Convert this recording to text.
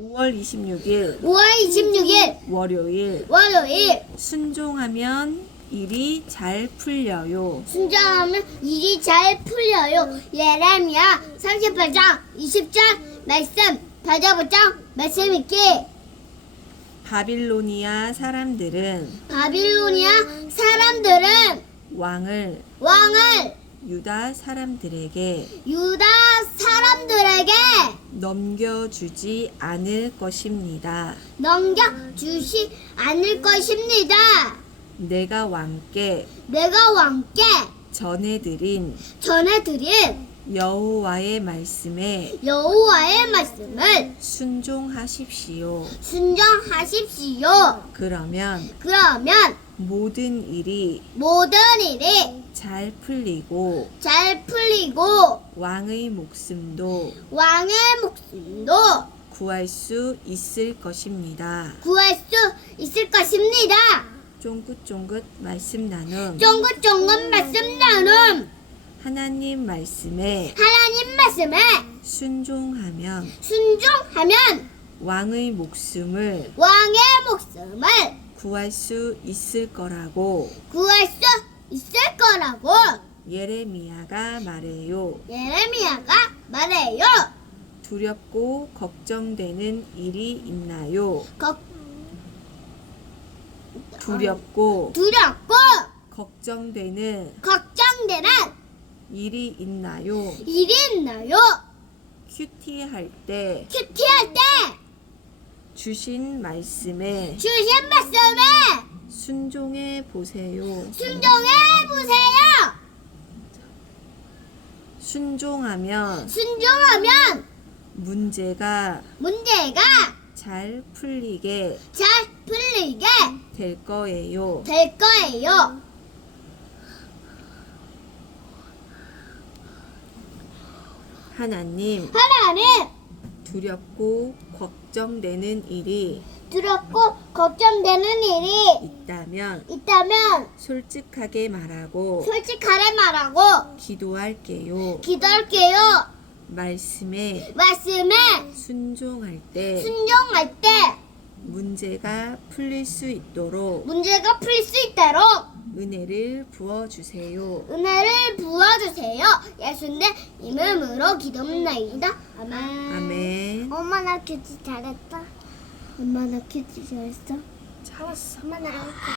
5월 26일 5월 26일 월요일 월요일 순종하면 일이 잘 풀려요. 순정하면 일이 잘 풀려요. 예레미야 38장 20절 말씀 다져보자 말씀 읽기 바빌로니아 사람들은 바빌로니아 사람들은 왕을 왕을 유다 사람들에게 유다 사람들에게 넘겨주지 않을 것입니다. 넘겨주시 않을 것입니다. 내가 왕께 내가 왕께 전해드린 전해드린 여호와의 말씀에 여호와의 말씀을 순종하십시오. 순종하십시오. 그러면 그러면 모든 일이 모든 일이 잘 풀리고 잘 풀리고 왕의 목숨도 왕의 목숨도 구할 수 있을 것입니다. 구할 수 있을 것입니다. 쫑긋쫑긋 말씀 나눔 쫑긋쫑긋 말씀 나눔 하나님 말씀에 하나님 말씀에 순종하면 순종하면 왕의 목숨을 왕의 목숨을 구할 수 있을 거라고 구할 수 있을 거라고 예레미야가 말해요. 예레미야가 말해요. 두렵고 걱정되는 일이 있나요? 걱, 두렵고 두렵고 걱정되는 걱정되는 일이 있나요? 일이 있나요? 큐티 할 때 큐티할 때 주신 말씀에 주신 말씀에 순종해 보세요. 순종해 보세요. 순종하면 순종하면 문제가 문제가 잘 풀리게 잘 풀리게 될 거예요. 될 거예요. 하나님, 하나님 두렵고 걱정되는 일이 두렵고 걱정되는 일이 있다면 있다면 솔직하게 말하고 솔직하게 말하고 기도할게요. 기도할게요. 말씀에 말씀에 순종할 때 순종할 때 문제가 풀릴 수 있도록 문제가 풀릴 수 있도록 은혜를 부어 주세요. 은혜를 부어주세요. 예수님 이름으로 기도합니다. 아멘. 아멘. 엄마 나 큐티 잘했다. 엄마 나 큐티 잘했어. 잘했어. 엄마 나